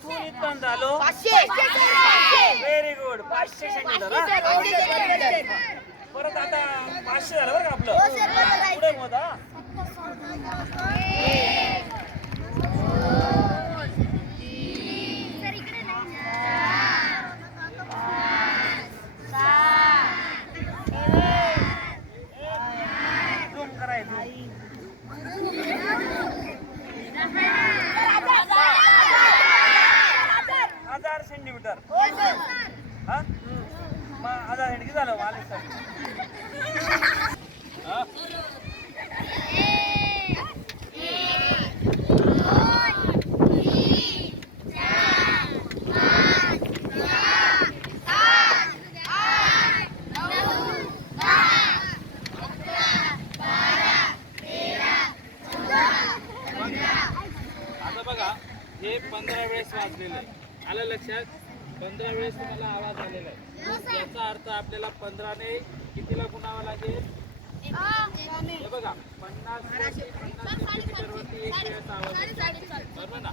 एकूण इतकं झालो 500 व्हेरी गुड 500 सेंटीमीटर. परत आता 500 झालं बरं का आपलं. पुढे मोजा. झूम करायचं. 1000 सेंटीमीटर. हा मग 1000 किती झालं मालिक सर? हा आता बघा हे 15 वेळेस वाजलेलं आहे. आलं लक्षात? 15 वेळेस तुम्हाला आवाज आलेला आहे. याचा अर्थ आपल्याला 15 ने कितीला गुणावं लागेल? हे बघा 50 सेंटीमीटर वरती एक वेळेस आवाज येतो. बरोबर ना?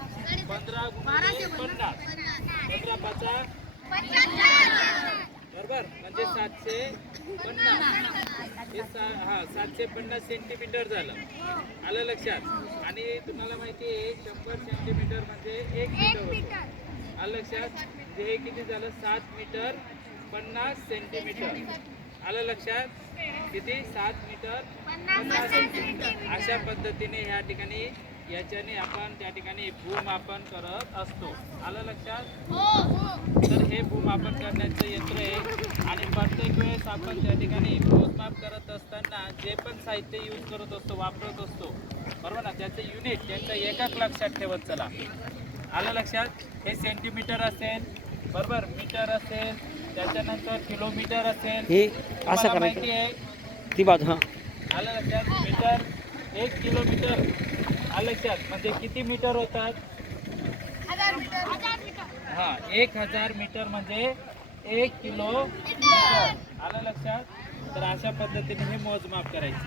15 गुणिले 50 15 पाचा बरोबर म्हणजे 750. हे 750 सेंटीमीटर झालं. आलं लक्षात? आणि तुम्हाला माहिती आहे 100 सेंटीमीटर म्हणजे 1 मीटर होतं. आलं लक्षात? म्हणजे हे किती झालं? 7 मीटर 50 सेंटीमीटर. आलं लक्षात? किती? 7 मीटर 50 सेंटीमीटर. अशा पद्धतीने ह्या ठिकाणी याच्याने आपण त्या ठिकाणी भूमापन करत असतो. आलं लक्षात? तर हे भूमापन करण्याचं यंत्र आहे आणि प्रत्येक वेळेस आपण त्या ठिकाणी मोजमाप करत असताना जे पण साहित्य यूज करत असतो वापरत असतो बरोबर ना त्याचं युनिट त्यांचं एकक लक्षात ठेवत चला. आलं लक्षात? हे सेंटीमीटर असेल बरोबर मीटर असेल त्याच्यानंतर किलोमीटर असेल. हे असं तुम्हाला माहिती करायचं आहे ती बाजू. हां आलं लक्षात? Metre 1 kilometre. आलं लक्षात? म्हणजे किती मीटर होतात? 1000 मीटर म्हणजे 1 किलोमीटर. आलं लक्षात? तर अशा पद्धतीने हे मोजमाप करायचं.